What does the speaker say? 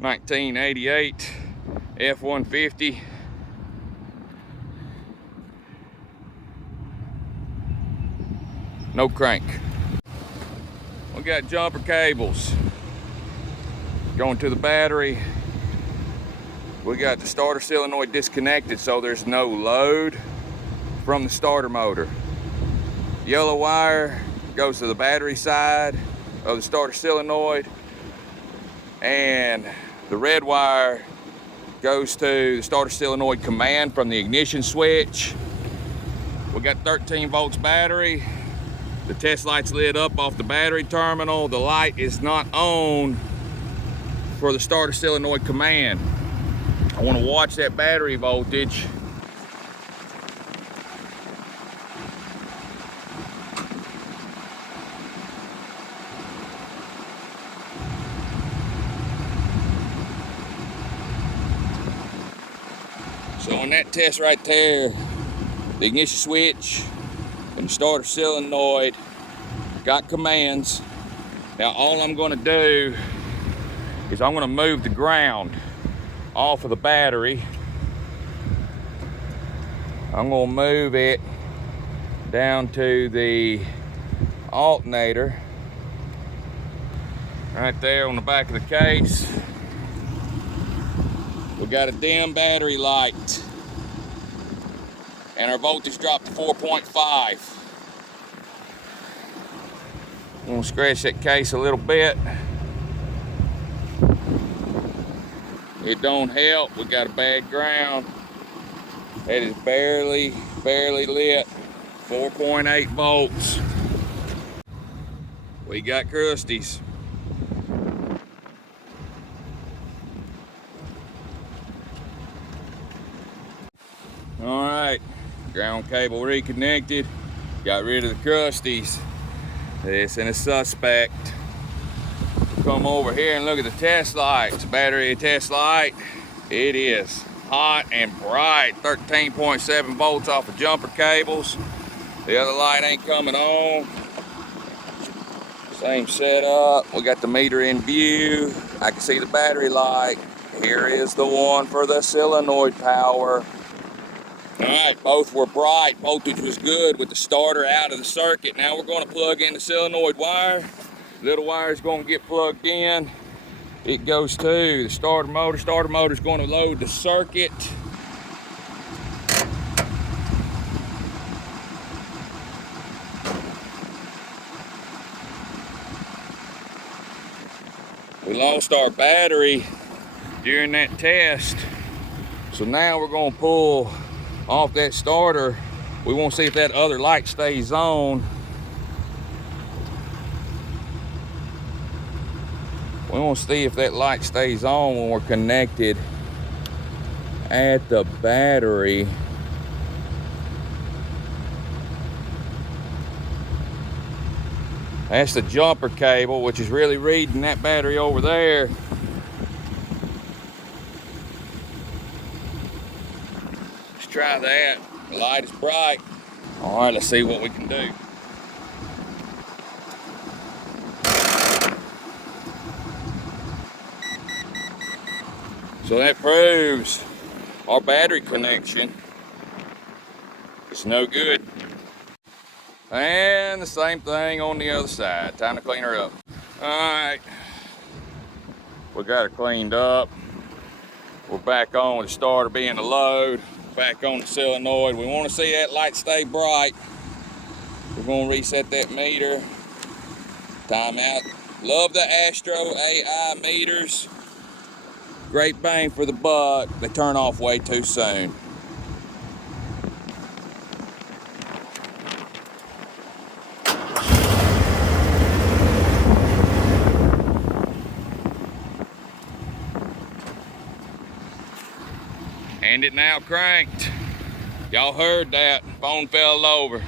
1988 F-150. No crank. We got jumper cables going to the battery. We got the starter solenoid disconnected, so there's no load from the starter motor. Yellow wire goes to the battery side of the starter solenoid, and the red wire goes to the starter solenoid command from the ignition switch. We got 13 volts battery. The test light's lit up off the battery terminal. The light is not on for the starter solenoid command. I want to watch that battery voltage. So on that test right there, the ignition switch and the starter solenoid got commands. Now all I'm going to do is I'm going to move the ground off of the battery. I'm going to move it down to the alternator right there on the back of the case. We got a dim battery light, and our voltage dropped to 4.5. I'm gonna scratch that case a little bit. It don't help. We got a bad ground. It is barely lit. 4.8 volts. We got crusties. All right, ground cable reconnected. Got rid of the crusties. This and a suspect. Come over here and look at the test light. It's a battery test light. It is hot and bright. 13.7 volts off of jumper cables. The other light ain't coming on. Same setup. We got the meter in view. I can see the battery light. Here is the one for the solenoid power. All right, both were bright. Voltage was good with the starter out of the circuit. Now we're going to plug in the solenoid wire. Little wire is going to get plugged in. It goes to the starter motor. Starter motor is going to load the circuit. We lost our battery during that test. So now we're going to pull off that starter. We want to see if that other light stays on. We want to see if that light stays on when we're connected at the battery. That's the jumper cable, which is really reading that battery over there. Let's try that. The light is bright. All right, let's see what we can do. So that proves our battery connection is no good. And the same thing on the other side. Time to clean her up. All right, we got her cleaned up. We're back on with the starter being the load. Back on the solenoid. We want to see that light stay bright. We're going to reset that meter. Timeout. Love the Astro AI meters. Great bang for the buck. They turn off way too soon. And it now cranked. Y'all heard that. Phone fell over.